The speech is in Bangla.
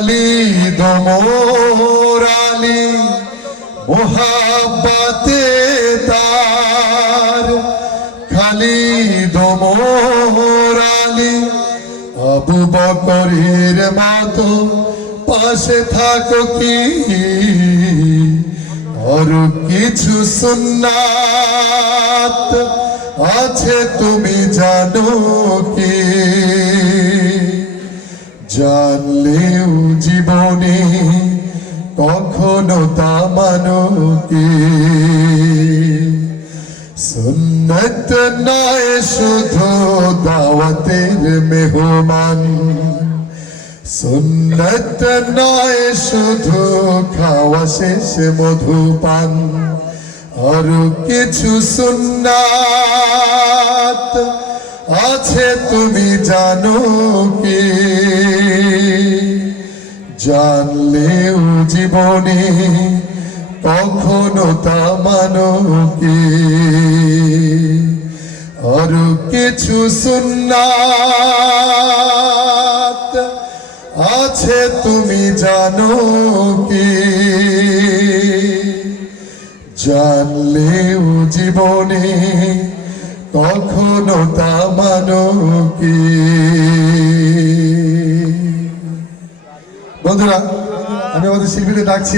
খালিদ মোর আলী মোহাব্বতে তার, খালিদ মোর আলী আবু বকরের মতো পাশে থাকো কি, আর কিছু সুন্নাত আছে তুমি জানো কি, জানলেও জীবনে কখনো তা মানো কি। সুন্নত নয় শুধু দাওয়াতের মেহমান, সুন্নত নয় শুধু খাওয়া শেষে মধুপান, আরো কিছু সুন্নাত আছে তুমি জানো কি, জানলেও জীবনে কখনো তা মানো কি। আরো কিছু সুন্নাত আছে তুমি জানো কি, জানলেও জীবনে কখনো তা মানো কি। বন্ধুরা, আমি আমাদের শিল্পীদের ডাকছি।